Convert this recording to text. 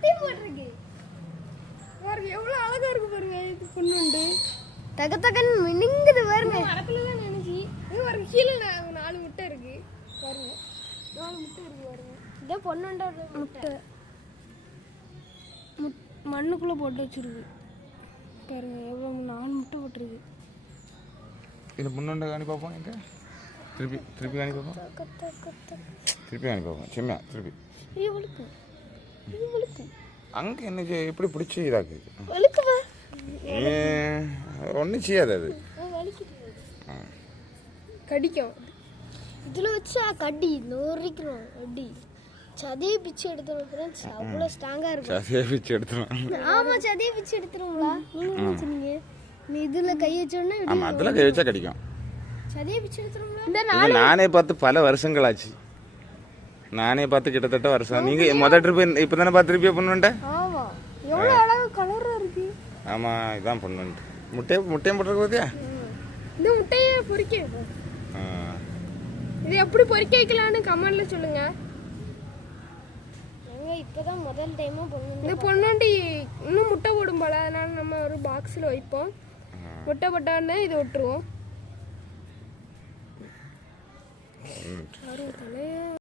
முட்டை போட்டிருக்கு பாருங்க, எவ்வளவு அழகா இருக்கு பாருங்க. இது பொண்ணுண்டு தக தகன்னு மினுங்குது பாருங்க. மரத்துல தான் நினைச்சி இது பாருங்க, கீழே 4 முட்டை இருக்கு பாருங்க. 4 முட்டை இருக்கு பாருங்க. இதே பொண்ணுண்ட முட்டை மண்ணுக்குள்ள போட்டு வச்சிருக்கு பாருங்க. எவ்வளவு 4 முட்டை போட்டிருக்கு. இது பொண்ணுண்ட காணி பார்ப்போம். எங்க திருப்பி காணி பார்ப்போம். திருப்பி காணி பார்ப்போம். சிம்மா திருப்பி அங்கே என்ன எப்படி பிடிச்சி இதாக்கு ஒன்றும் செய்யாது. அது கடிக்கும். இதில் வச்சா கடி நோரிக்கிறோம். அடி சதையை பிச்சு எடுத்துரும். அவ்வளோ ஸ்ட்ராங்காக இருக்கும். சதையை பிச்சு எடுத்துரும். ஆமாம், சதையை பிச்சு எடுத்துருங்களா நீங்கள் நினச்சினீங்க? நீ இதில் கை வச்சோன்னா ஆமாம், அதில் கை வச்சா கடிக்கும். சதையை பிச்சு எடுத்துருங்களா? நானே பார்த்து பல வருஷங்கள் ஆச்சு. நானே பார்த்து கிட்டத்தட்ட வருஷம். நீங்கள் மொதல் ட்ரிப்பு இப்போ தானே பார்த்துருப்பியா பொண்ணுண்ட? ஆமாம், எவ்வளோ அழகாக கலராக இருக்கு. ஆமாம், இதான் பொண்ணுண்டு. முட்டையும் போட்டுருக்கு பார்த்தியா? இந்த முட்டையை பொறிக்க இது எப்படி பொறிக்க வைக்கலான்னு கமெண்ட்ல சொல்லுங்க. இப்பதான் முதல் டைமா இந்த பொண்ணுண்டி இன்னும் முட்டை போடும் போல. அதனால நம்ம ஒரு பாக்ஸ்ல வைப்போம். முட்டை போட்டான்னு இதை விட்டுருவோம்.